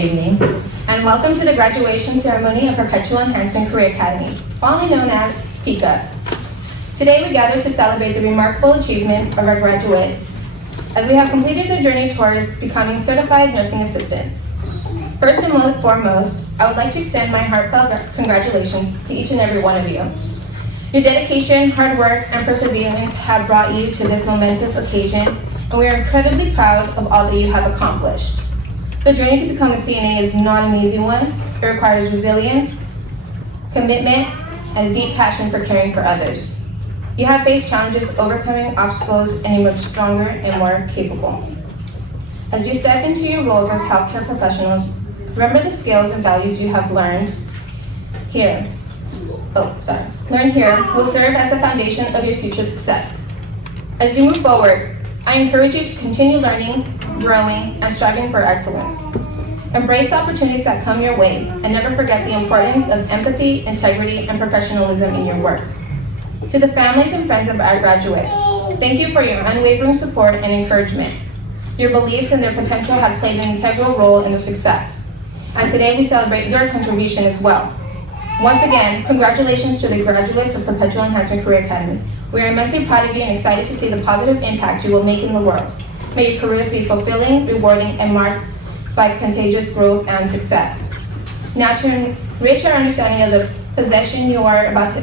evening, and welcome to the graduation ceremony of Perpetual Enhancement Career Academy, formerly known as PICA. Today we gather to celebrate the remarkable achievements of our graduates as we have completed the journey towards becoming certified nursing assistants. First and foremost, I would like to extend my heartfelt congratulations to each and every one of you. Your dedication, hard work, and perseverance have brought you to this momentous occasion, and we are incredibly proud of all that you have accomplished. The journey to become a CNA is not an easy one. It requires resilience, commitment, and a deep passion for caring for others. You have faced challenges, overcoming obstacles, and emerged stronger and more capable. As you step into your roles as healthcare professionals, remember the skills and values you have learned here will serve as the foundation of your future success. As you move forward, I encourage you to continue learning, growing, and striving for excellence. Embrace the opportunities that come your way, and never forget the importance of empathy, integrity, and professionalism in your work. To the families and friends of our graduates, thank you for your unwavering support and encouragement. Your beliefs and their potential have played an integral role in their success, and today we celebrate your contribution as well. Once again, congratulations to the graduates of Perpetual Enhancement Career Academy. We are immensely proud of you and excited to see the positive impact you will make in the world. May your careers be fulfilling, rewarding, and marked by contagious growth and success. Now, to enrich our understanding of the possession you are about to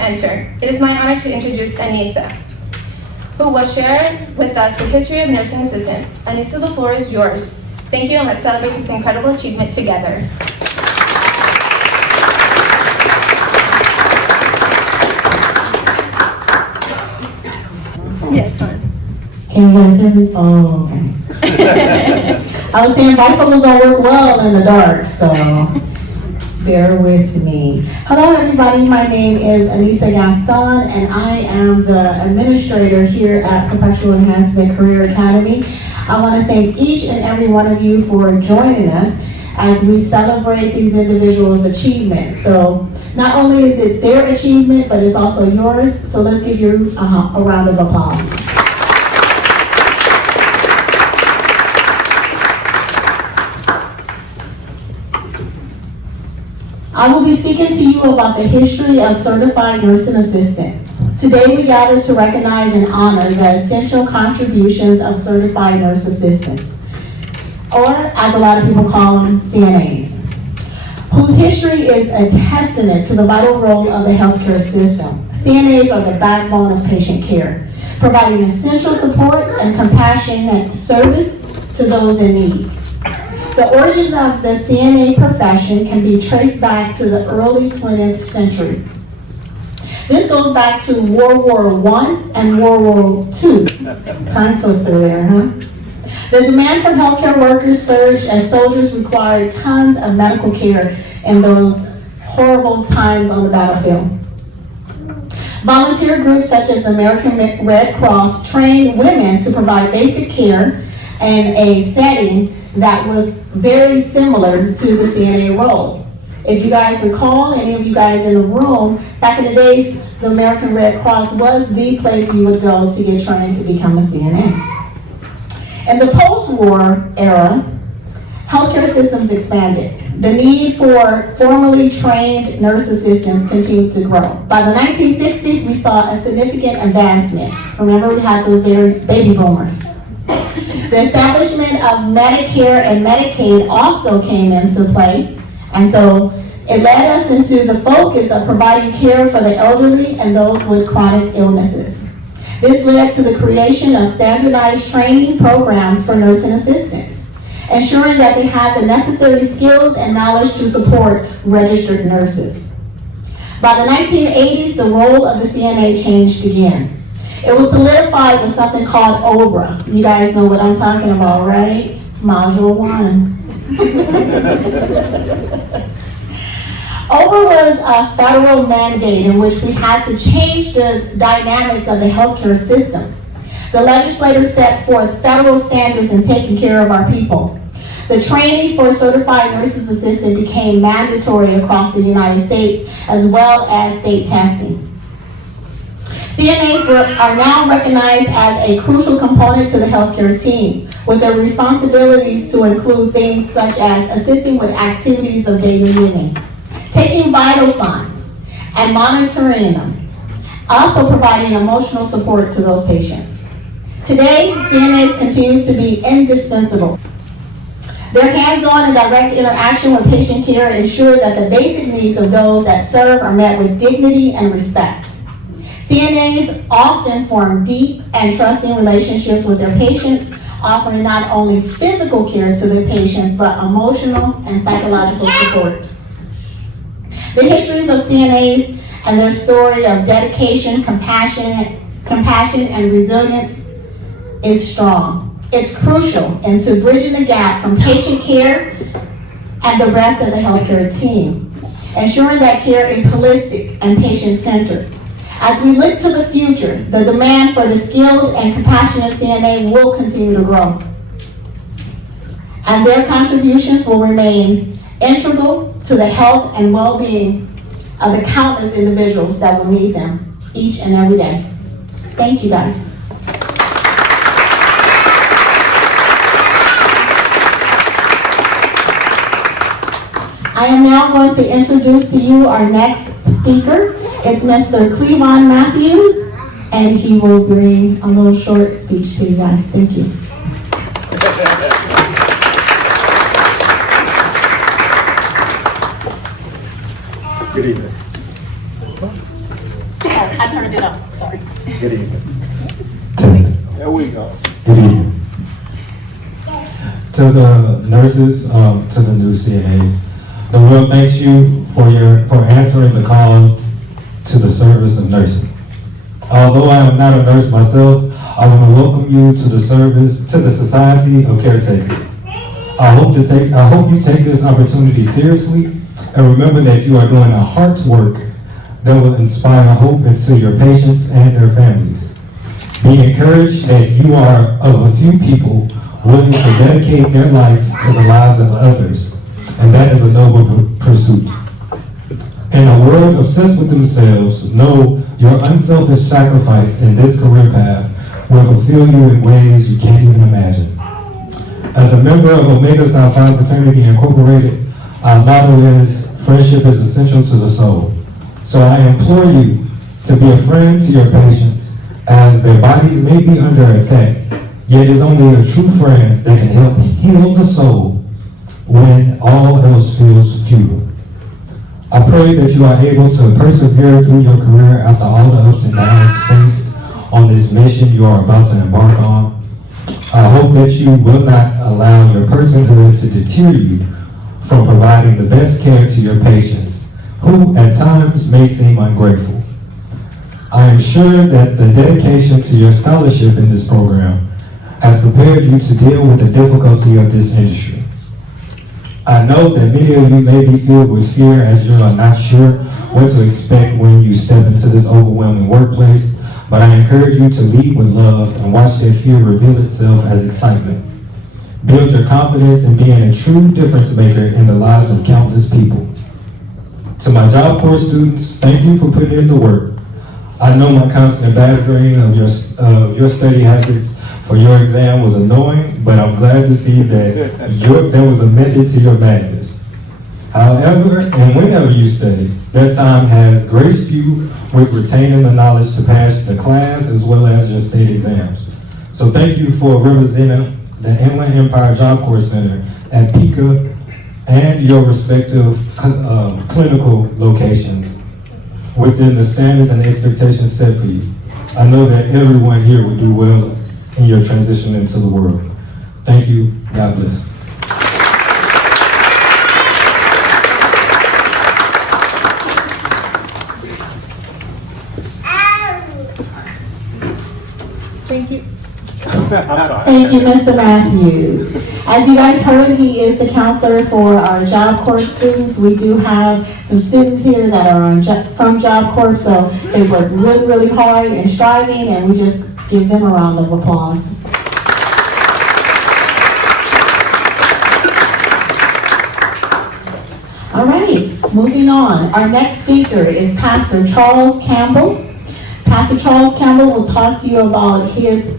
enter, it is my honor to introduce Anissa, who will share with us the history of nursing assistant. Anissa, the floor is yours. Thank you, and let's celebrate this incredible achievement together. Yeah, it's fine. Can you guys hear me? Oh, okay. I was saying bifocals don't work well in the dark, so bear with me. Hello, everybody. My name is Anissa Gaston, and I am the administrator here at Perpetual Enhancement Career Academy. I want to thank each and every one of you for joining us as we celebrate these individuals' achievements. So not only is it their achievement, but it's also yours. So let's give you a round of applause. I will be speaking to you about the history of certified nursing assistants. Today we gather to recognize and honor the essential contributions of certified nurse assistants, or as a lot of people call them, CNAs, whose history is a testament to the vital role of the healthcare system. CNAs are the backbone of patient care, providing essential support and compassionate service to those in need. The origins of the CNA profession can be traced back to the early 20th century. This goes back to World War I and World War II. Tongue twister there, huh? The demand for healthcare workers surged as soldiers required tons of medical care in those horrible times on the battlefield. Volunteer groups such as the American Red Cross trained women to provide basic care in a setting that was very similar to the CNA role. If you guys recall, any of you guys in the room, back in the days, the American Red Cross was the place you would go to get trained to become a CNA. In the post-war era, healthcare systems expanded. The need for formally trained nurse assistants continued to grow. By the 1960s, we saw a significant advancement. Remember, we had those baby boomers. The establishment of Medicare and Medicaid also came into play, and so it led us into the focus of providing care for the elderly and those with chronic illnesses. This led to the creation of standardized training programs for nursing assistants, ensuring that they had the necessary skills and knowledge to support registered nurses. By the 1980s, the role of the CNA changed again. It was solidified with something called OBRA. You guys know what I'm talking about, right? Module 1. OBRA was a federal mandate in which we had to change the dynamics of the healthcare system. The legislators set forth federal standards in taking care of our people. The training for certified nurses assistant became mandatory across the United States, as well as state testing. CNAs are now recognized as a crucial component to the healthcare team, with their responsibilities to include things such as assisting with activities of daily living, taking vital signs, and monitoring them, also providing emotional support to those patients. Today, CNAs continue to be indispensable. Their hands-on and direct interaction with patient care ensure that the basic needs of those that serve are met with dignity and respect. CNAs often form deep and trusting relationships with their patients, offering not only physical care to the patients, but emotional and psychological support. The histories of CNAs and their story of dedication, compassion, and resilience is strong. It's crucial into bridging the gap from patient care and the rest of the healthcare team, ensuring that care is holistic and patient-centered. As we look to the future, the demand for the skilled and compassionate CNA will continue to grow. And their contributions will remain integral to the health and well-being of the countless individuals that will need them each and every day. Thank you, guys. I am now going to introduce to you our next speaker. It's Mr. Cleavon Matthews, and he will bring a little short speech to you guys. Thank you. Good evening. I turned it up, sorry. Good evening. There we go. Good evening. To the nurses, to the new CNAs, the world thanks you for answering the call to the service of nursing. Although I am not a nurse myself, I want to welcome you to the service, to the Society of Caretakers. I hope you take this opportunity seriously and remember that you are doing a heart's work that will inspire hope into your patients and their families. Be encouraged that you are of a few people willing to dedicate their life to the lives of others, and that is a noble pursuit. In a world obsessed with themselves, know your unselfish sacrifice in this career path will fulfill you in ways you can't even imagine. As a member of Omega Psi Phi Fraternity Incorporated, our motto is, friendship is essential to the soul. So I implore you to be a friend to your patients, as their bodies may be under attack, yet it's only a true friend that can help heal the soul when all else feels futile. I pray that you are able to persevere through your career after all the ups and downs faced on this mission you are about to embark on. I hope that you will not allow your personhood to deter you from providing the best care to your patients, who at times may seem ungrateful. I am sure that the dedication to your scholarship in this program has prepared you to deal with the difficulty of this industry. I know that many of you may be filled with fear as you are not sure what to expect when you step into this overwhelming workplace, but I encourage you to lead with love and watch that fear reveal itself as excitement. Build your confidence in being a true difference maker in the lives of countless people. To my Job Corps students, thank you for putting in the work. I know my constant badgering of your study habits for your exam was annoying, but I'm glad to see that there was a method to your madness. However, and whenever you study, that time has graced you with retaining the knowledge to pass the class as well as your state exams. So thank you for representing the Inland Empire Job Corps Center at PICA and your respective clinical locations within the standards and expectations set for you. I know that everyone here will do well in your transition into the world. Thank you. God bless. Thank you. Thank you, Mr. Matthews. As you guys heard, he is the counselor for our Job Corps students. We do have some students here that are from Job Corps, so they work really, really hard and striving, and we just give them a round of applause. All right, moving on. Our next speaker is Pastor Charles Campbell. Pastor Charles Campbell will talk to you about his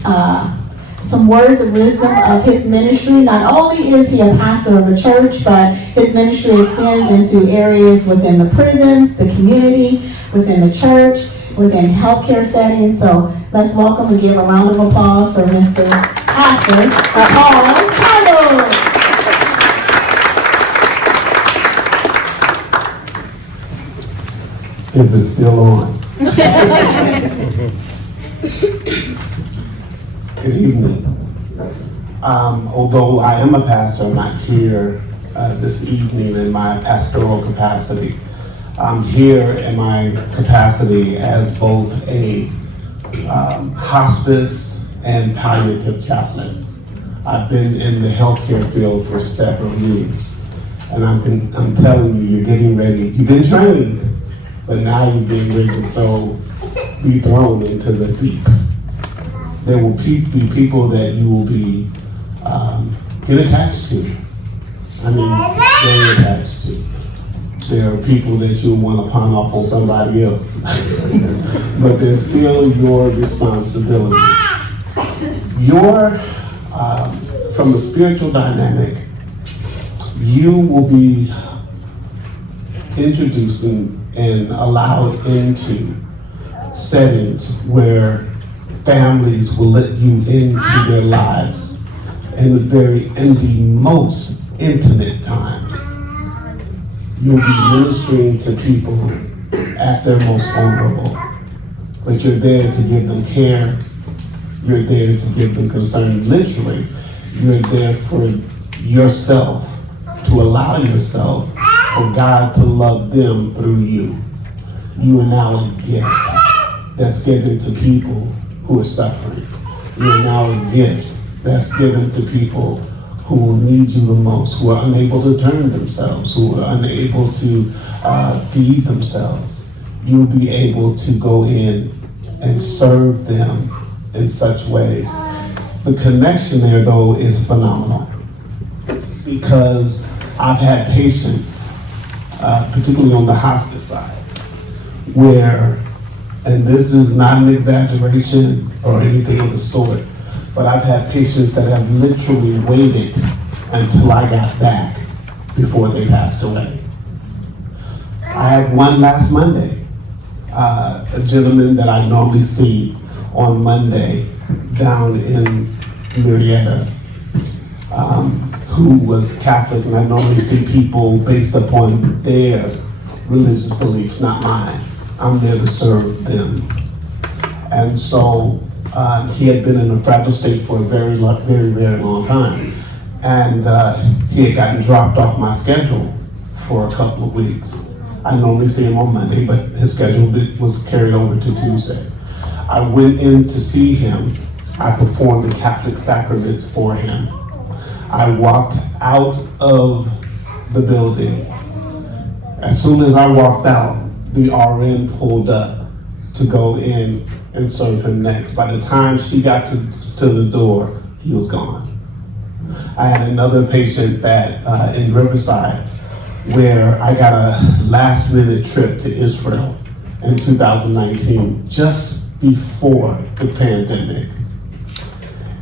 some words of wisdom of his ministry. Not only is he a pastor of a church, but his ministry extends into areas within the prisons, the community, within the church, within healthcare settings. So let's welcome and give a round of applause for Mr. Pastor Paul Carlos. Is it still on? Good evening. Although I am a pastor, I'm not here this evening in my pastoral capacity. I'm here in my capacity as both a hospice and palliative chaplain. I've been in the healthcare field for several years, and I'm telling you, you're getting ready. You've been trained, but now you're getting ready to be thrown into the deep. There will be people that you will be get attached to. I mean, very attached to. There are people that you want to pawn off on somebody else. But they're still your responsibility. From a spiritual dynamic, you will be introduced and allowed into settings where families will let you into their lives in the most intimate times. You'll be ministering to people at their most vulnerable, but you're there to give them care. You're there to give them concern. Literally, you're there for yourself, to allow yourself for God to love them through you. You are now a gift that's given to people who are suffering. You are now a gift that's given to people who will need you the most, who are unable to turn themselves, who are unable to feed themselves. You'll be able to go in and serve them in such ways. The connection there, though, is phenomenal, because I've had patients, particularly on the hospice side, where, and this is not an exaggeration or anything of the sort, but I've had patients that have literally waited until I got back before they passed away. I had one last Monday, a gentleman that I normally see on Monday down in Marietta, who was Catholic, and I normally see people based upon their religious beliefs, not mine. I'm there to serve them. And so he had been in a fragile state for a very, very long time. And he had gotten dropped off my schedule for a couple of weeks. I normally see him on Monday, but his schedule was carried over to Tuesday. I went in to see him. I performed the Catholic sacraments for him. I walked out of the building. As soon as I walked out, the RN pulled up to go in and serve him next. By the time she got to the door, he was gone. I had another patient that in Riverside, where I got a last minute trip to Israel in 2019, just before the pandemic.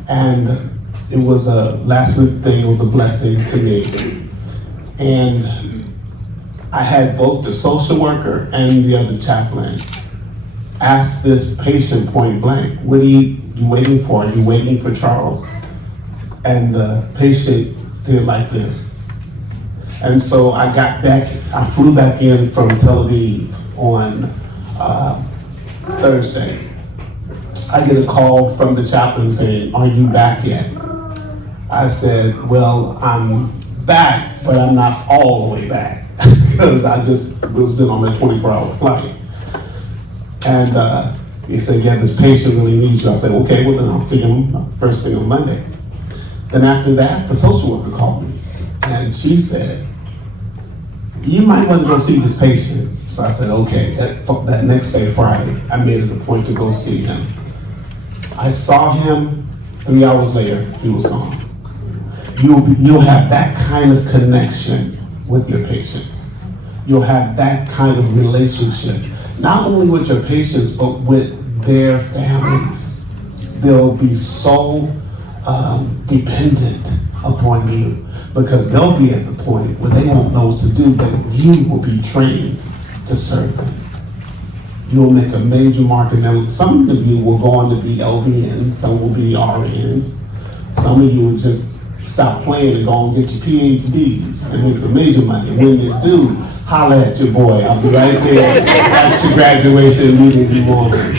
And it was a last minute thing, it was a blessing to me. And I had both the social worker and the other chaplain ask this patient point blank, what are you waiting for? Are you waiting for Charles? And the patient did like this. And so I flew back in from Tel Aviv on Thursday. I get a call from the chaplain saying, are you back yet? I said, well, I'm back, but I'm not all the way back, because I just was been on that 24-hour flight. And he said, yeah, this patient really needs you. I said, okay, well then I'll see him first thing on Monday. Then after that, the social worker called me, and she said, you might want to go see this patient. So I said, okay. That next day, Friday, I made it a point to go see him. I saw him, 3 hours later, he was gone. You'll have that kind of connection with your patients. You'll have that kind of relationship, not only with your patients, but with their families. They'll be so dependent upon you, because they'll be at the point where they won't know what to do, but you will be trained to serve them. You'll make a major mark in them. Some of you will go on to be LVNs, some will be RNs, some of you will just stop playing and go and get your PhDs and make some major money. And when you do, holler at your boy. I'll be right there at your graduation meeting you morning.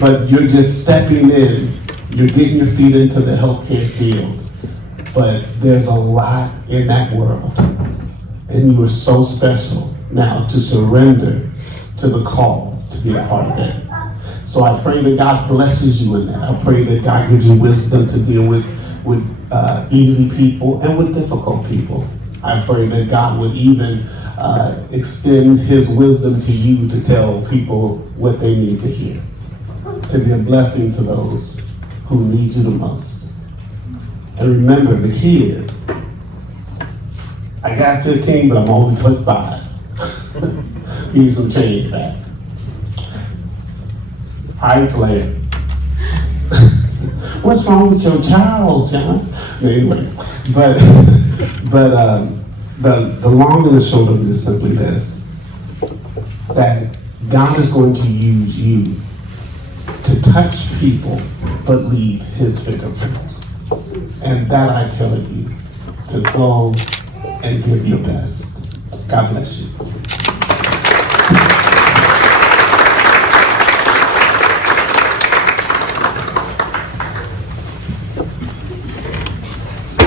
But you're just stepping in, you're getting your feet into the healthcare field. But there's a lot in that world. And you are so special now to surrender to the call to be a part of that. So I pray that God blesses you in that. I pray that God gives you wisdom to deal with easy people and with difficult people. I pray that God would even extend his wisdom to you to tell people what they need to hear, to be a blessing to those who need you the most. And remember, the key is, I got 15, but I'm only put 5. Give you some change back. Hi, Claire. What's wrong with your child, John? Anyway, but the long and the short of it is simply this: that God is going to use you to touch people, but leave his fingerprints. And that I tell you, to go and give your best. God bless you.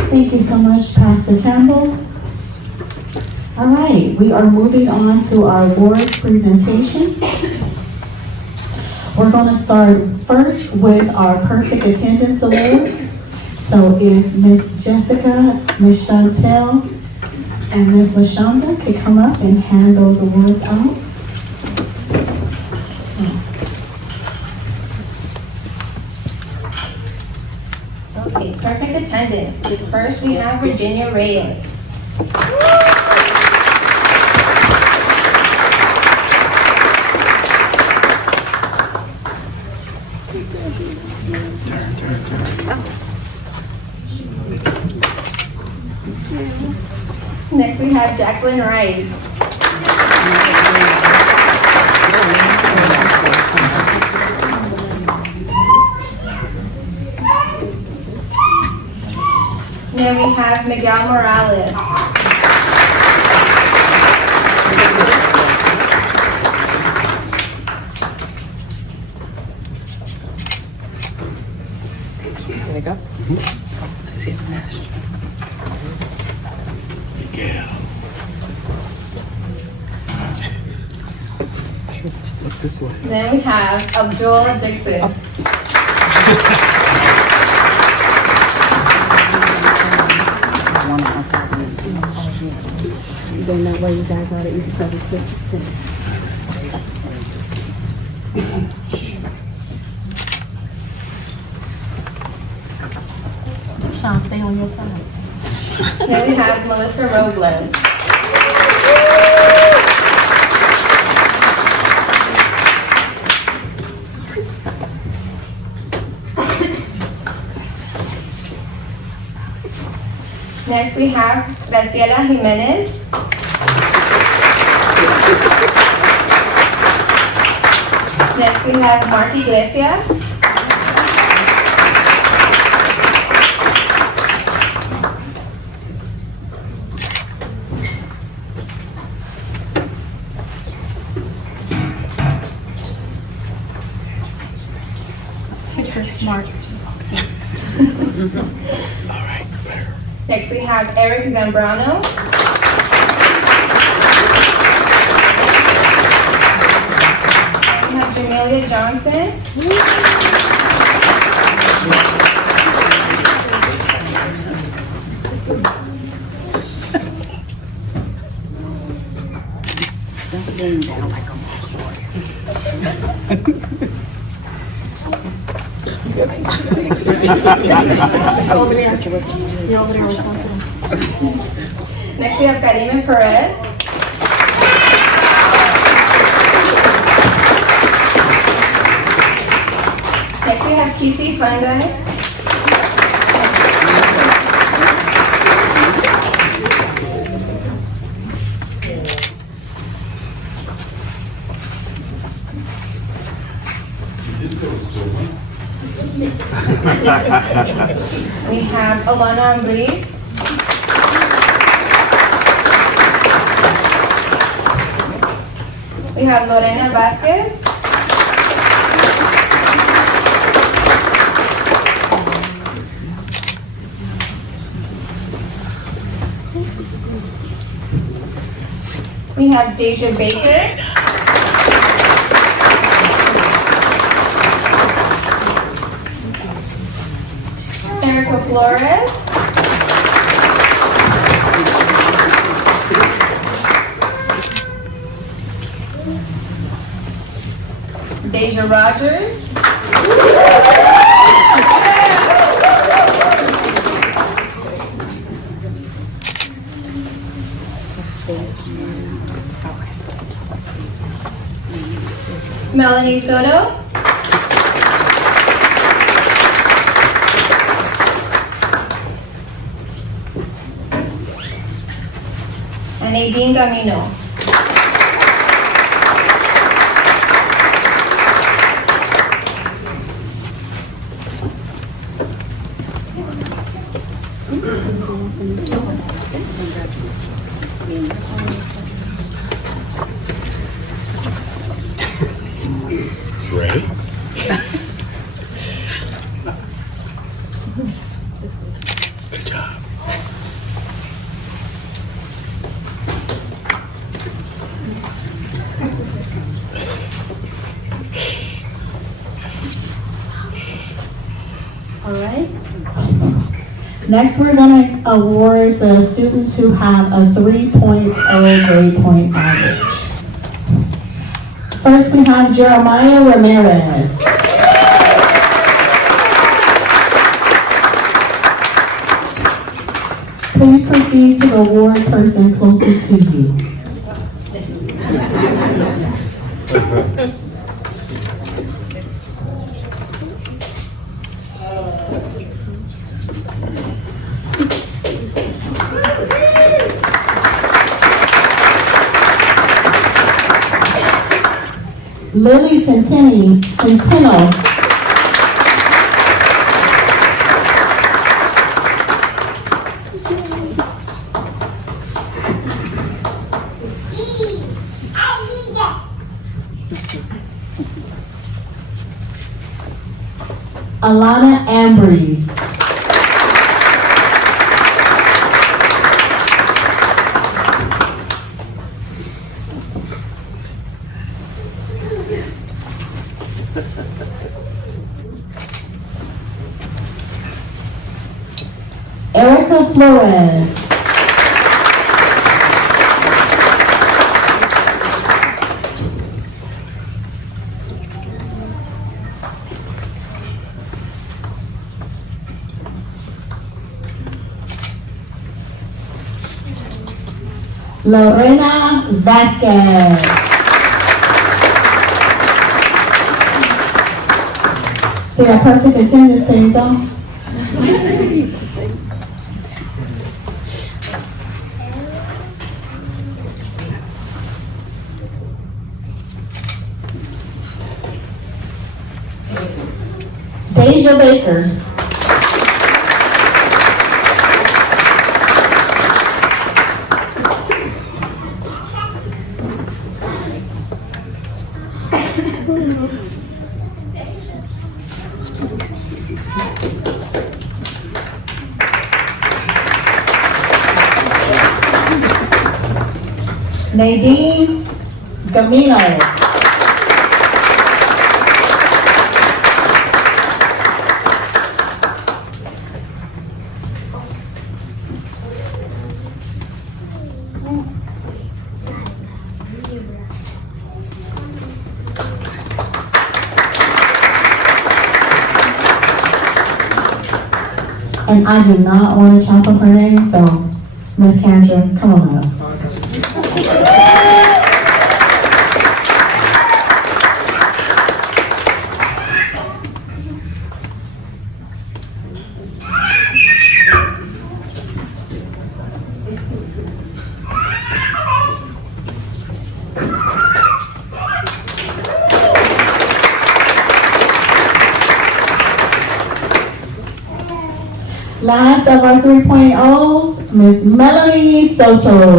Thank you so much, Pastor Campbell. All right, we are moving on to our awards presentation. We're going to start first with our Perfect Attendance Award. So if Miss Jessica, Miss Chantel, and Miss LaShonda could come up and hand those awards out. Okay, perfect attendance. First, we have Virginia Reyes. Next, we have Jacqueline Wright. Then we have Miguel Morales. There you go. Let's see if it matches. Look this way. Then we have Abdul Dixon. Then that way you guys are to each other's good. Sean, stay on your side. Then we have Melissa Robles. Next we have Graciela Jimenez. Next we have Mark Iglesias. Mark. Next we have Eric Zambrano. We have Jamelia Johnson. Next we have Karime Perez. Next we have Kisi Funday. We have Alana Ambriz. We have Lorena Vasquez. We have Deja Baker. Erica Flores. Deja Rogers. Melanie Soto. And Nadine Camino. Ready? Good job. All right. Next, we're going to award the students who have a 3.0 grade point average. First, we have Jeremiah Ramirez. Please proceed to the award person closest to you. Lily Centeno. Alana Ambriz. Erica Flores. Lorena Vasquez. See that perfect attendance pays off? Deja Baker. Nadine Camino. And I do not want to chop up her name, so Miss Kendra, come on up. Last of our 3.0s, Ms. Melanie Soto.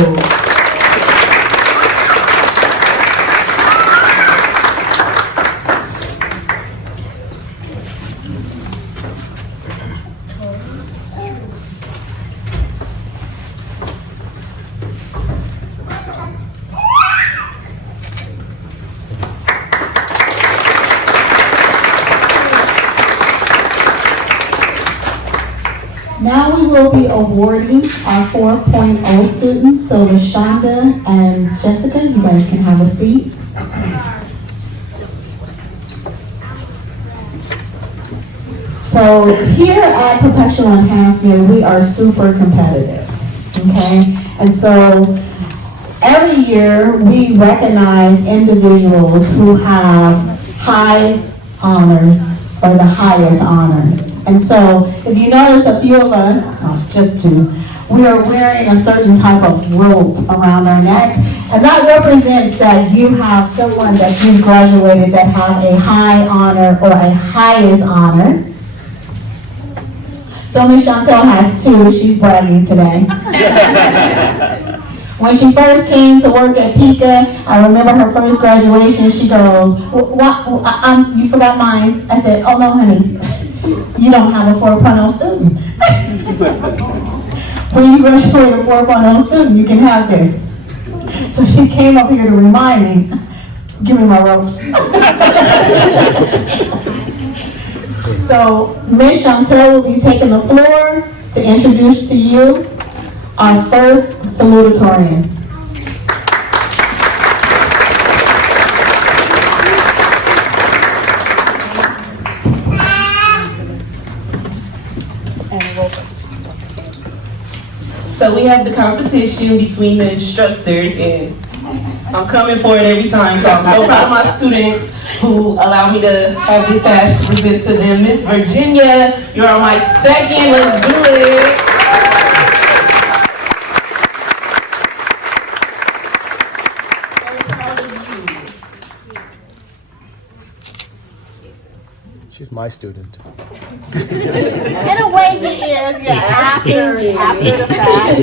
Now we will be awarding our 4.0 students. So LaShonda and Jessica, you guys can have a seat. So here at Perpetual Enhancement, we are super competitive, okay? And so every year we recognize individuals who have high honors or the highest honors. And so if you notice a few of us, just two, we are wearing a certain type of rope around our neck. And that represents that you have someone that you've graduated that have a high honor or a highest honor. So Ms. Chantel has two, she's bragging today. When she first came to work at Pika, I remember her first graduation, she goes, you forgot mine. I said, oh no honey, you don't have a 4.0 student. When you graduate a 4.0 student, you can have this. So she came up here to remind me, give me my ropes. So Ms. Chantel will be taking the floor to introduce to you our first salutatorian. So we have the competition between the instructors, and I'm coming for it every time. So I'm so proud of my students who allow me to have this task to present to them. Miss Virginia, you're on my second. Let's do it. She's my student. In a way he is, yeah, after the fact,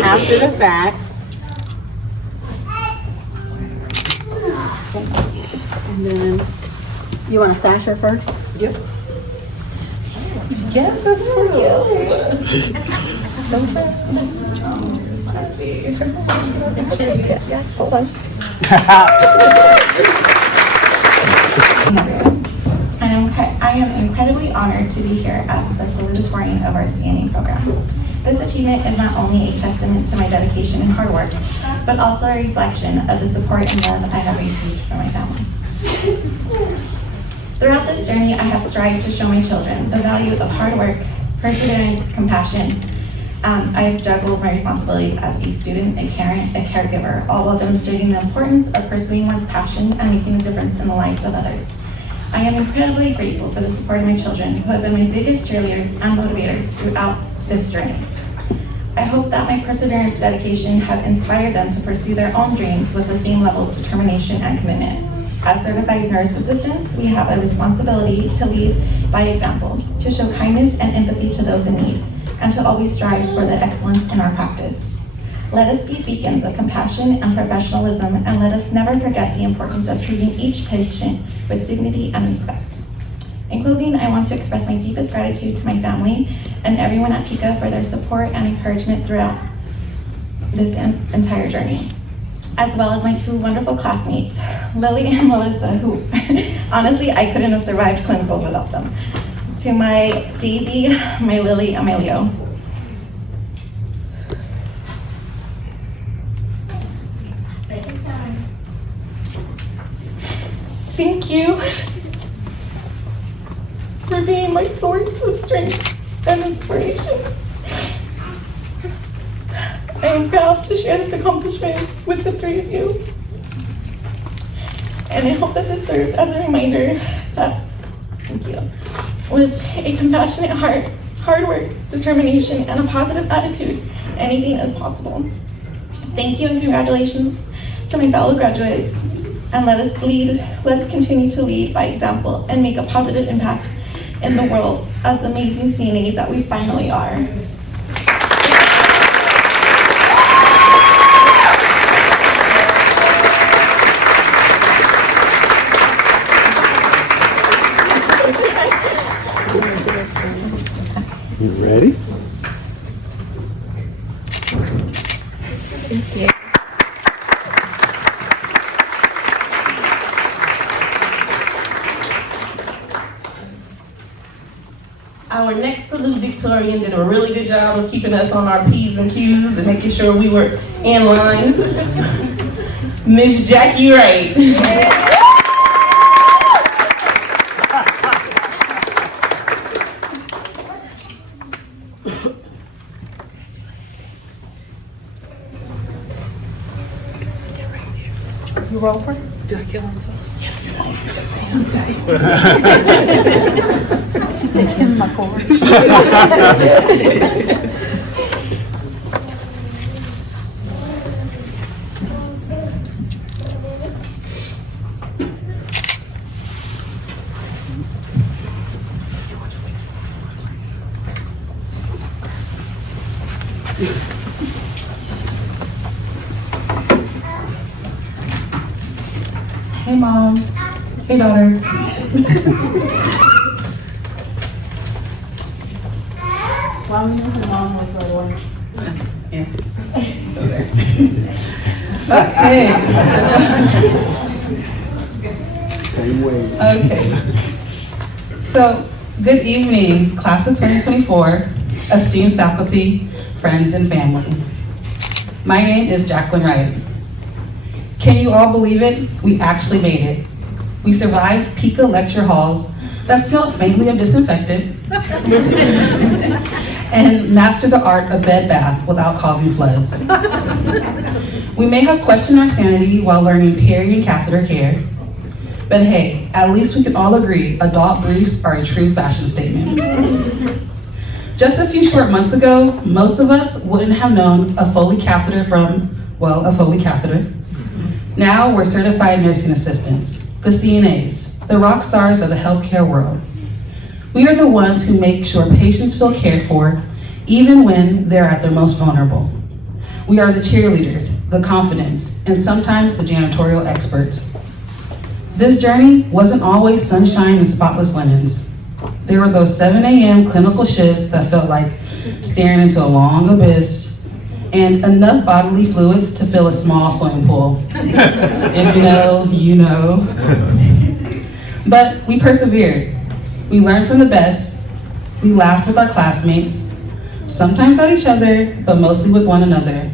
after the fact. And then, you want to sash her first? Yep. Yes, that's for you. Yes, hold on. I am incredibly honored to be here as the salutatorian of our CNA program. This achievement is not only a testament to my dedication and hard work, but also a reflection of the support and love I have received from my family. Throughout this journey, I have strived to show my children the value of hard work, perseverance, compassion. I have juggled my responsibilities as a student, a parent, a caregiver, all while demonstrating the importance of pursuing one's passion and making a difference in the lives of others. I am incredibly grateful for the support of my children, who have been my biggest cheerleaders and motivators throughout this journey. I hope that my perseverance, dedication have inspired them to pursue their own dreams with the same level of determination and commitment. As certified nurse assistants, we have a responsibility to lead by example, to show kindness and empathy to those in need, and to always strive for the excellence in our practice. Let us be beacons of compassion and professionalism, and let us never forget the importance of treating each patient with dignity and respect. In closing, I want to express my deepest gratitude to my family and everyone at PICA for their support and encouragement throughout this entire journey, as well as my two wonderful classmates, Lily and Melissa, who honestly, I couldn't have survived clinicals without them. To my Daisy, my Lily, and my Leo. Thank you for being my source of strength and inspiration. I am proud to share this accomplishment with the three of you. And I hope that this serves as a reminder that, thank you, with a compassionate heart, hard work, determination, and a positive attitude, anything is possible. Thank you and congratulations to my fellow graduates. And let us continue to lead by example and make a positive impact in the world as the amazing CNAs that we finally are. You ready? Our next salutatorian did a really good job of keeping us on our P's and Q's and making sure we were in line. Miss Jackie Wright. You roll for? Did I kill him first? Yes, you did. She said, "Give me my cord." Hey, Mom. Hey, daughter. Why we know her mom was right away? Same way. Okay. So, good evening, class of 2024, esteemed faculty, friends, and family. My name is Jacqueline Wright. Can you all believe it? We actually made it. We survived Pika lecture halls that smelled faintly of disinfectant and mastered the art of bed bath without causing floods. We may have questioned our sanity while learning peri and catheter care, but hey, at least we can all agree adult briefs are a true fashion statement. Just a few short months ago, most of us wouldn't have known a Foley catheter from, well, a Foley catheter. Now we're certified nursing assistants, the CNAs, the rock stars of the healthcare world. We are the ones who make sure patients feel cared for, even when they're at their most vulnerable. We are the cheerleaders, the confidants, and sometimes the janitorial experts. This journey wasn't always sunshine and spotless linens. There were those 7 a.m. clinical shifts that felt like staring into a long abyss and enough bodily fluids to fill a small swimming pool. If you know, you know. But we persevered. We learned from the best. We laughed with our classmates, sometimes at each other, but mostly with one another.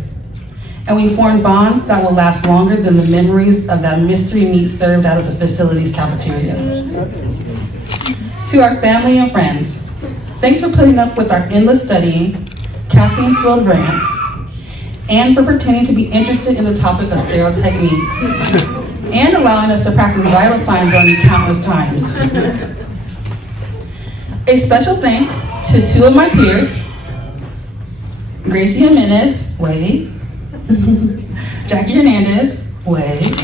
And we formed bonds that will last longer than the memories of that mystery meat served out of the facility's cafeteria. To our family and friends, thanks for putting up with our endless studying, caffeine-filled rants, and for pretending to be interested in the topic of sterile techniques, and allowing us to practice vital signs on you countless times. A special thanks to two of my peers, Gracie Jimenez, wave, Jackie Hernandez, wave,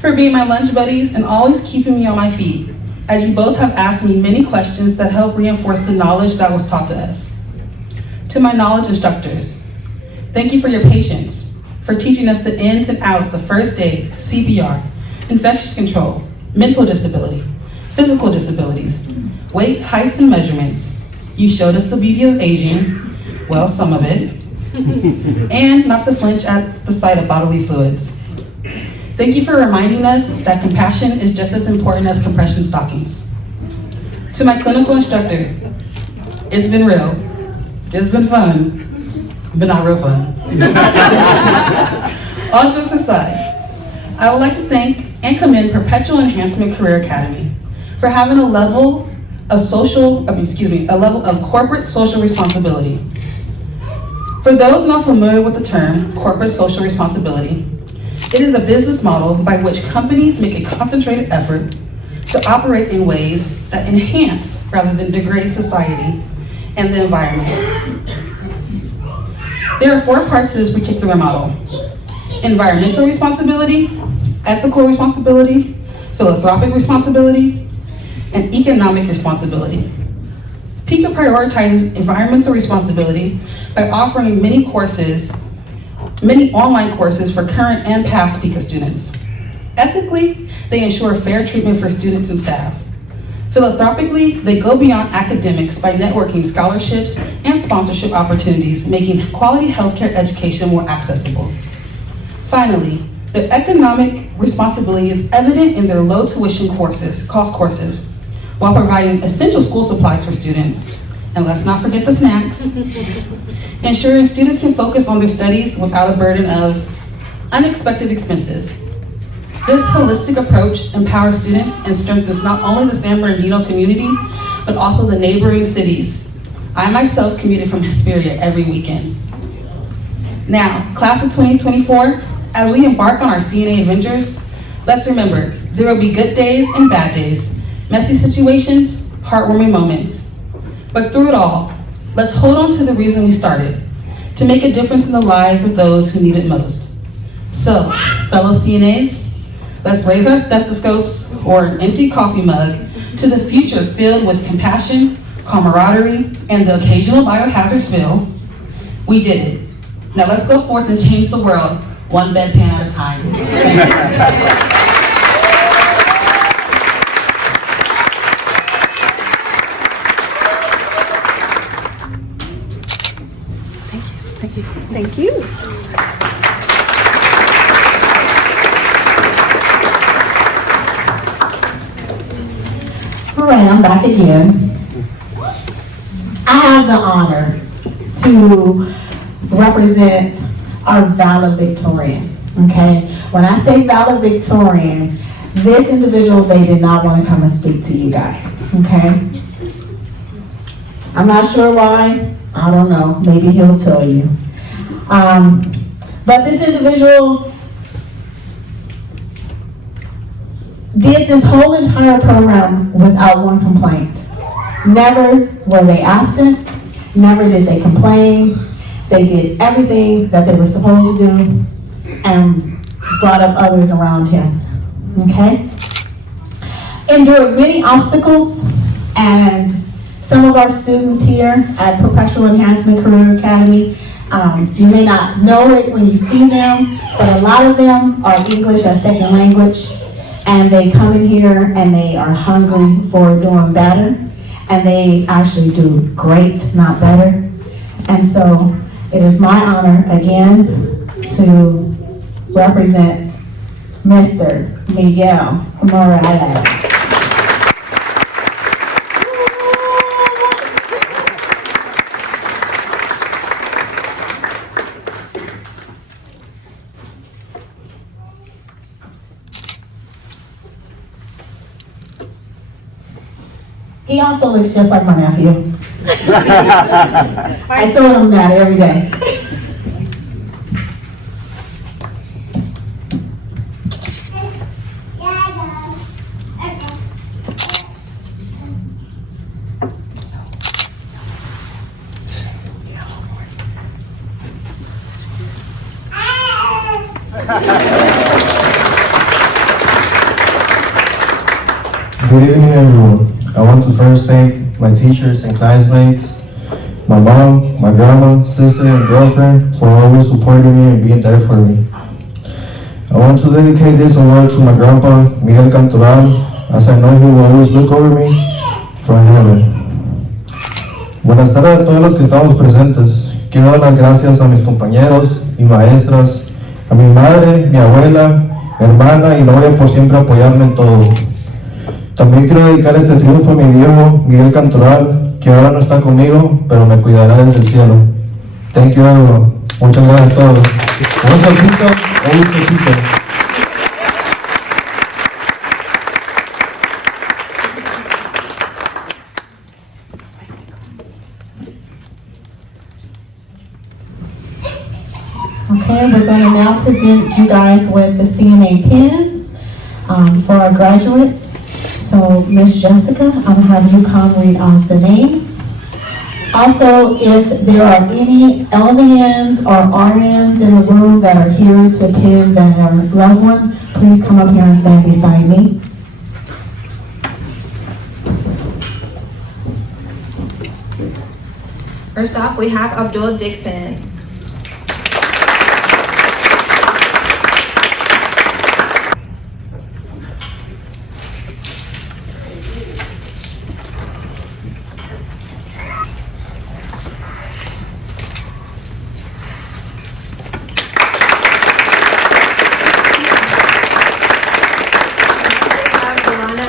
for being my lunch buddies and always keeping me on my feet, as you both have asked me many questions that help reinforce the knowledge that was taught to us. To my knowledge instructors, thank you for your patience, for teaching us the ins and outs of first aid, CPR, infectious control, mental disability, physical disabilities, weight, heights, and measurements. You showed us the beauty of aging, well, some of it, and not to flinch at the sight of bodily fluids. Thank you for reminding us that compassion is just as important as compression stockings. To my clinical instructor, it's been real. It's been fun, but not real fun. All jokes aside, I would like to thank and commend Perpetual Enhancement Career Academy for having a level of corporate social responsibility. For those not familiar with the term corporate social responsibility, it is a business model by which companies make a concentrated effort to operate in ways that enhance rather than degrade society and the environment. There are 4 parts to this particular model: environmental responsibility, ethical responsibility, philanthropic responsibility, and economic responsibility. PICA prioritizes environmental responsibility by offering many online courses for current and past PICA students. Ethically, they ensure fair treatment for students and staff. Philanthropically, they go beyond academics by networking scholarships and sponsorship opportunities, making quality healthcare education more accessible. Finally, their economic responsibility is evident in their low tuition courses, while providing essential school supplies for students. And let's not forget the snacks. Ensuring students can focus on their studies without a burden of unexpected expenses. This holistic approach empowers students and strengthens not only the San Bernardino community, but also the neighboring cities. I myself commuted from Hesperia every weekend. Now, class of 2024, as we embark on our CNA adventures, let's remember, there will be good days and bad days, messy situations, heartwarming moments. But through it all, let's hold on to the reason we started, to make a difference in the lives of those who need it most. So, fellow CNAs, let's raise our stethoscopes or an empty coffee mug to the future filled with compassion, camaraderie, and the occasional biohazard spill. We did it. Now let's go forth and change the world one bedpan at a time. Thank you. All right, I'm back again. I have the honor to represent our valedictorian, okay? When I say valedictorian, this individual, they did not want to come and speak to you guys, okay? I'm not sure why, I don't know, maybe he'll tell you. But this individual did this whole entire program without one complaint. Never were they absent, never did they complain. They did everything that they were supposed to do and brought up others around him, okay? Endured many obstacles, and some of our students here at Perpetual Enhancement Career Academy, you may not know it when you see them, but a lot of them are English as second language, and they come in here and they are hungry for doing better, and they actually do great, not better. And so it is my honor again to represent Mr. Miguel Morales. He also looks just like my nephew. I told him that every day. Good evening, everyone. I want to first thank my teachers and classmates, my mom, my grandma, sister, and girlfriend for always supporting me and being there for me. I want to dedicate this award to my grandpa, Miguel Cantoral, as I know he will always look over me from heaven. Buenas tardes a todos los que estamos presentes. Quiero dar las gracias a mis compañeros y maestras, a mi madre, mi abuela, mi hermana y novia por siempre apoyarme en todo. También quiero dedicar este triunfo a mi viejo Miguel Cantoral, que ahora no está conmigo, pero me cuidará desde el cielo. Thank you, everyone. Muchas gracias a todos. Once a teacher, always a teacher. Okay, we're going to now present you guys with the CNA pins for our graduates. So, Miss Jessica, I'm going to have you come read off the names. Also, if there are any LVNs or RNs in the room that are here to pin their loved one, please come up here and stand beside me. First off, we have Abdul Dixon.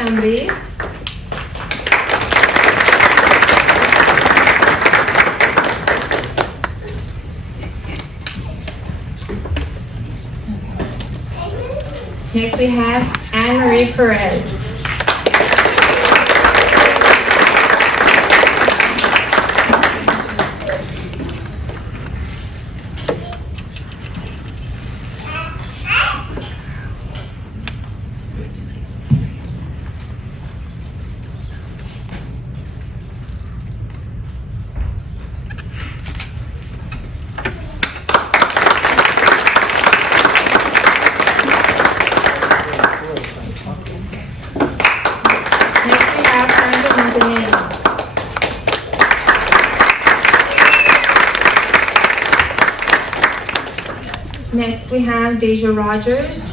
Ambriz. Next we have Anne-Marie Perez. Next we have Deja Rogers.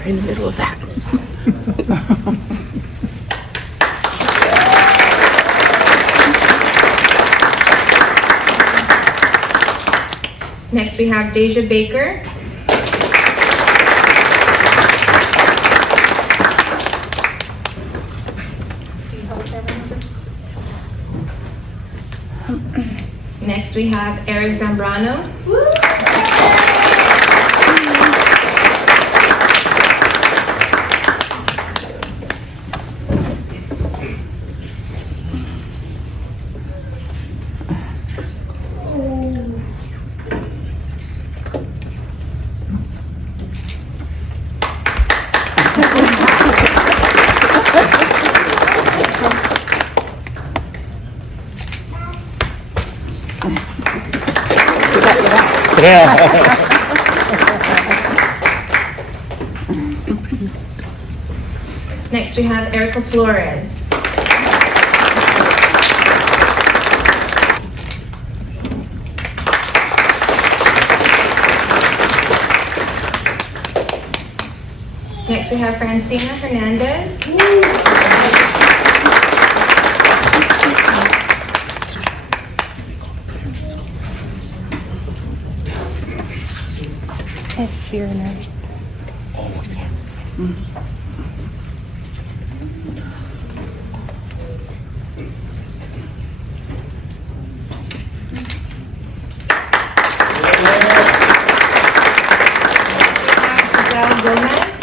Right in the middle of that. Next we have Deja Baker. Next we have Eric Zambrano. Next we have Erica Flores. Next we have Francina Hernandez. If you're a nurse. Oh, yeah. Giselle Gomez.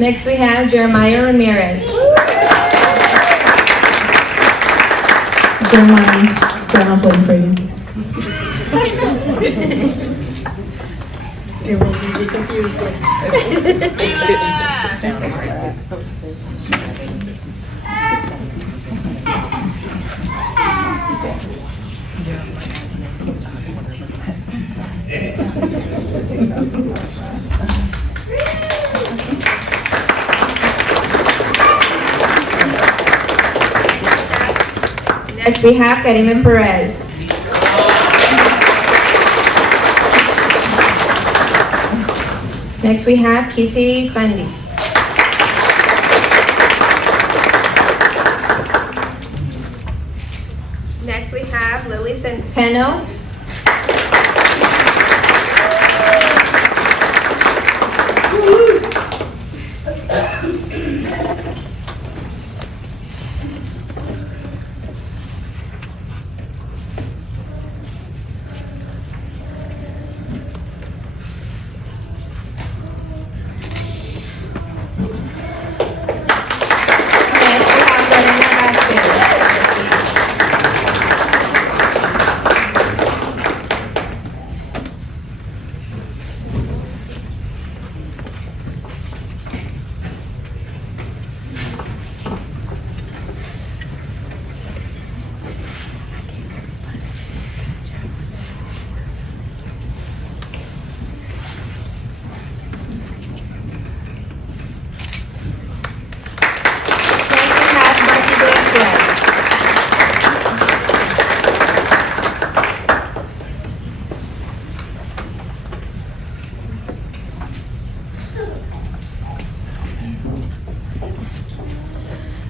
Next, we have Jeremiah Ramirez. Jeremiah, Grandma's waiting for you. Next, we have Karimen Perez. Next, we have Kisi Fendi. Next, we have Lily Centeno.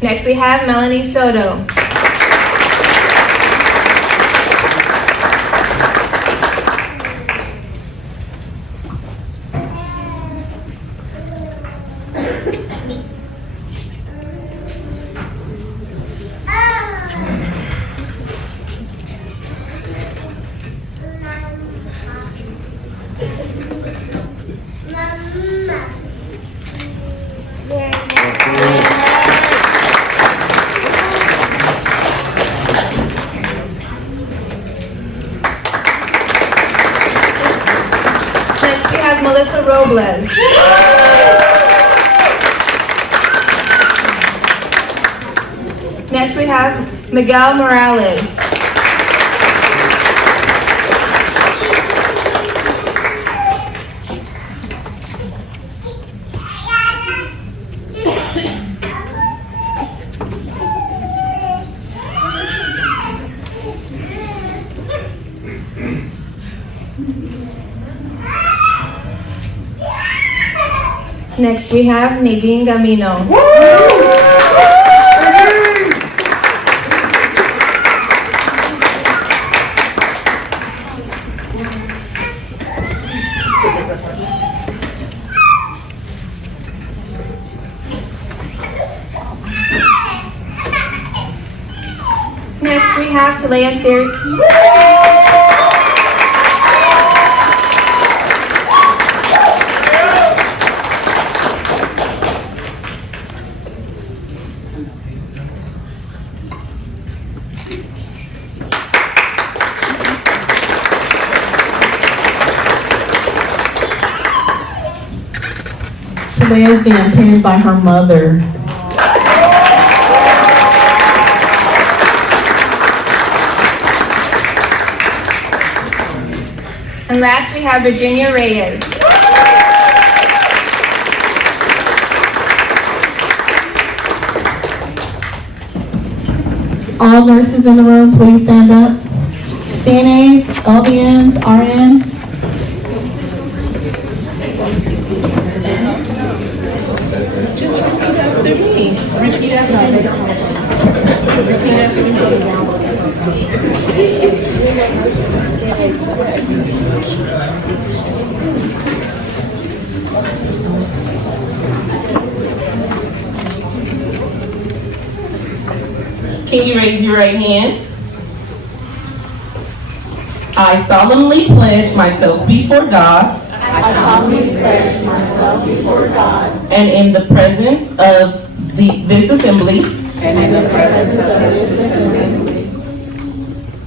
Next, we have Melanie Soto. Next, we have Melissa Robles. Next, we have Miguel Morales. Next, we have Nadine Gamino. Next, we have Talea Theory. Talea's being pinned by her mother. And last, we have Virginia Reyes. All nurses in the room, please stand up. CNAs, LVNs, RNs. Can you raise your right hand? I solemnly pledge myself before God I solemnly pledge myself before God and in the presence of this assembly and in the presence of this assembly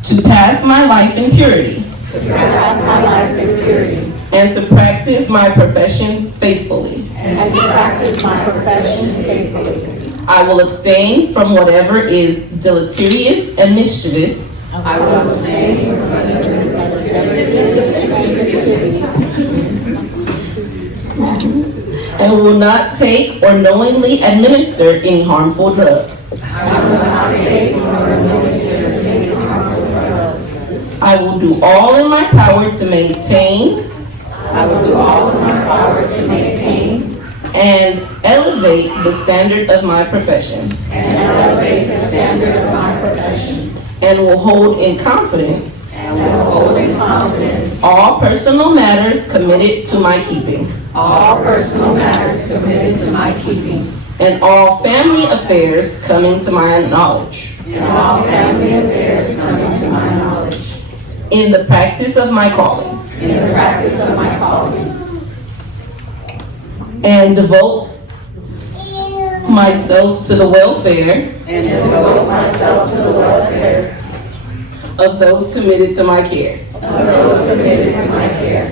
to pass my life in purity to pass my life in purity and to practice my profession faithfully. and to practice my profession faithfully. I will abstain from whatever is deleterious and mischievous. I will abstain from whatever is And will not take or knowingly administer any harmful drug. I will not take nor administer any harmful drugs. I will do all in my power to maintain I will do all in my power to maintain and elevate the standard of my profession, and elevate the standard of my profession, and will hold in confidence and will hold in confidence all personal matters committed to my keeping, all personal matters committed to my keeping, and all family affairs coming to my knowledge, and all family affairs coming to my knowledge, in the practice of my calling, in the practice of my calling, and devote myself to the welfare and devote myself to the welfare of those committed to my care. of those committed to my care.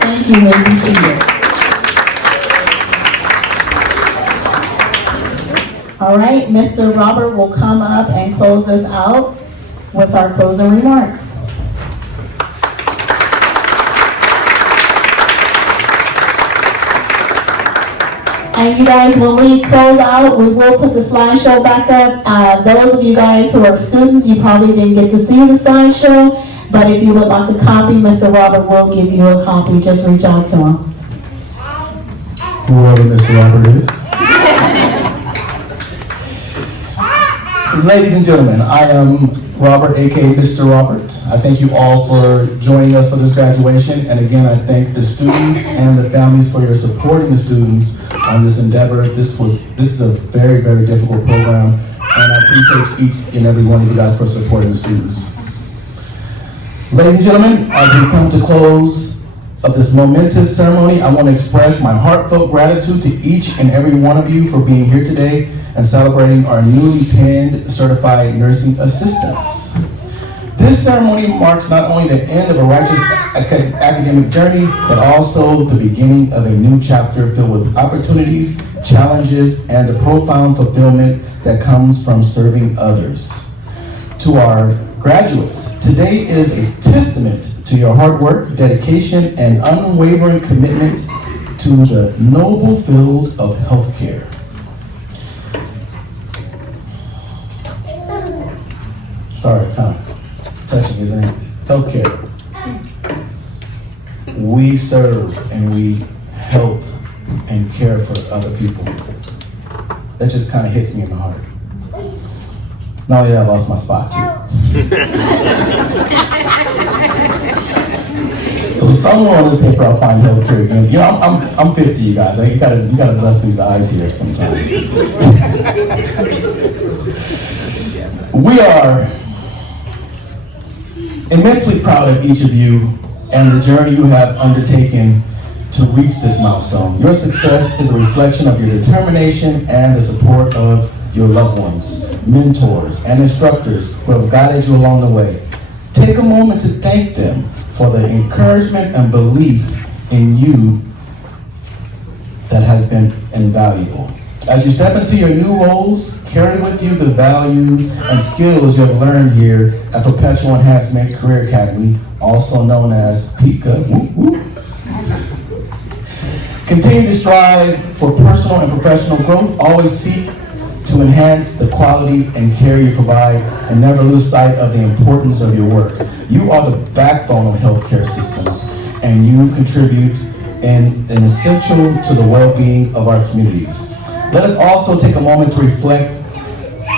Thank you, ladies and gentlemen. All right, Mr. Robert will come up and close us out with our closing remarks. And you guys, when we close out, we will put the slideshow back up. Those of you guys who are students, you probably didn't get to see the slideshow, but if you would like a copy, Mr. Robert will give you a copy. Just reach out to him. Whoever Mr. Robert is. Ladies and gentlemen, I am Robert, aka Mr. Robert. I thank you all for joining us for this graduation, and again, I thank the students and the families for your supporting the students on this endeavor. This is a very, very difficult program, and I appreciate each and every one of you guys for supporting the students. Ladies and gentlemen, as we come to close of this momentous ceremony, I want to express my heartfelt gratitude to each and every one of you for being here today and celebrating our newly penned certified nursing assistants. This ceremony marks not only the end of a righteous academic journey, but also the beginning of a new chapter filled with opportunities, challenges, and the profound fulfillment that comes from serving others. To our graduates, today is a testament to your hard work, dedication, and unwavering commitment to the noble field of healthcare. Sorry, Tom. Touching, isn't it? Healthcare. We serve and we help and care for other people. That just kind of hits me in the heart. Not only that, I lost my spot too. So somewhere on this paper, I'll find healthcare again. You know, I'm 50, you guys. You gotta bless these eyes here sometimes. We are immensely proud of each of you and the journey you have undertaken to reach this milestone. Your success is a reflection of your determination and the support of your loved ones, mentors, and instructors who have guided you along the way. Take a moment to thank them for the encouragement and belief in you that has been invaluable. As you step into your new roles, carry with you the values and skills you have learned here at Perpetual Enhancement Career Academy, also known as PICA. Continue to strive for personal and professional growth. Always seek to enhance the quality and care you provide, and never lose sight of the importance of your work. You are the backbone of healthcare systems, and you contribute an essential to the well-being of our communities. Let us also take a moment to reflect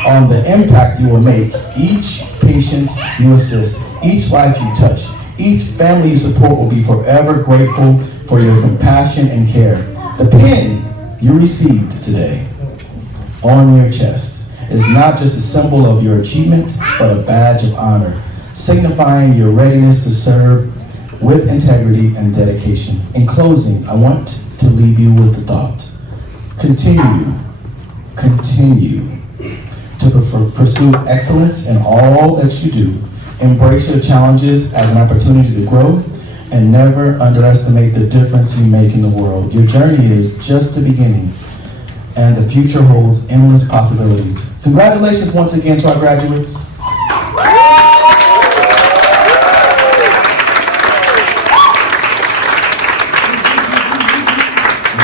on the impact you will make. Each patient you assist, each life you touch, each family you support will be forever grateful for your compassion and care. The pin you received today on your chest is not just a symbol of your achievement, but a badge of honor. signifying your readiness to serve with integrity and dedication. In closing, I want to leave you with the thought. Continue to pursue excellence in all that you do. Embrace your challenges as an opportunity to grow, and never underestimate the difference you make in the world. Your journey is just the beginning, and the future holds endless possibilities. Congratulations once again to our graduates.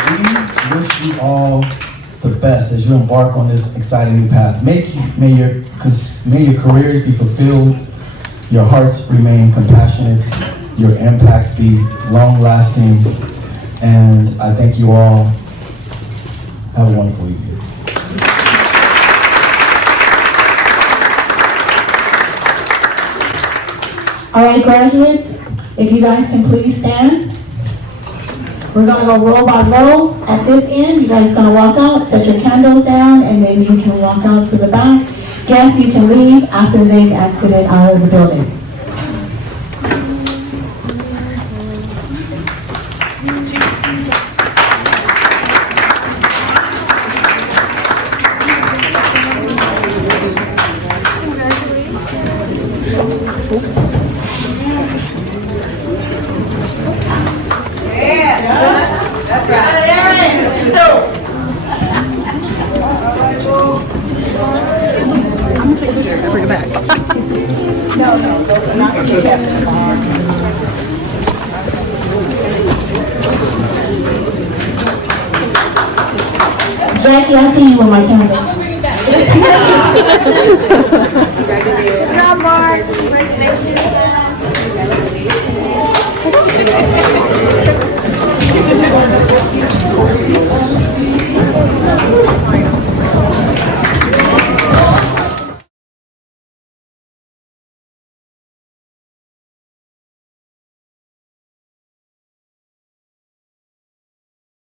We wish you all the best as you embark on this exciting new path. May your careers be fulfilled, your hearts remain compassionate, your impact be long-lasting, and I thank you all. Have a wonderful evening. All right, graduates, if you guys can please stand. We're gonna go row by row. At this end, you guys gonna walk out, set your candles down, and then you can walk out to the back. Guests, you can leave after they've exited out of the building. Bring it back. Jackie, I see you with my camera.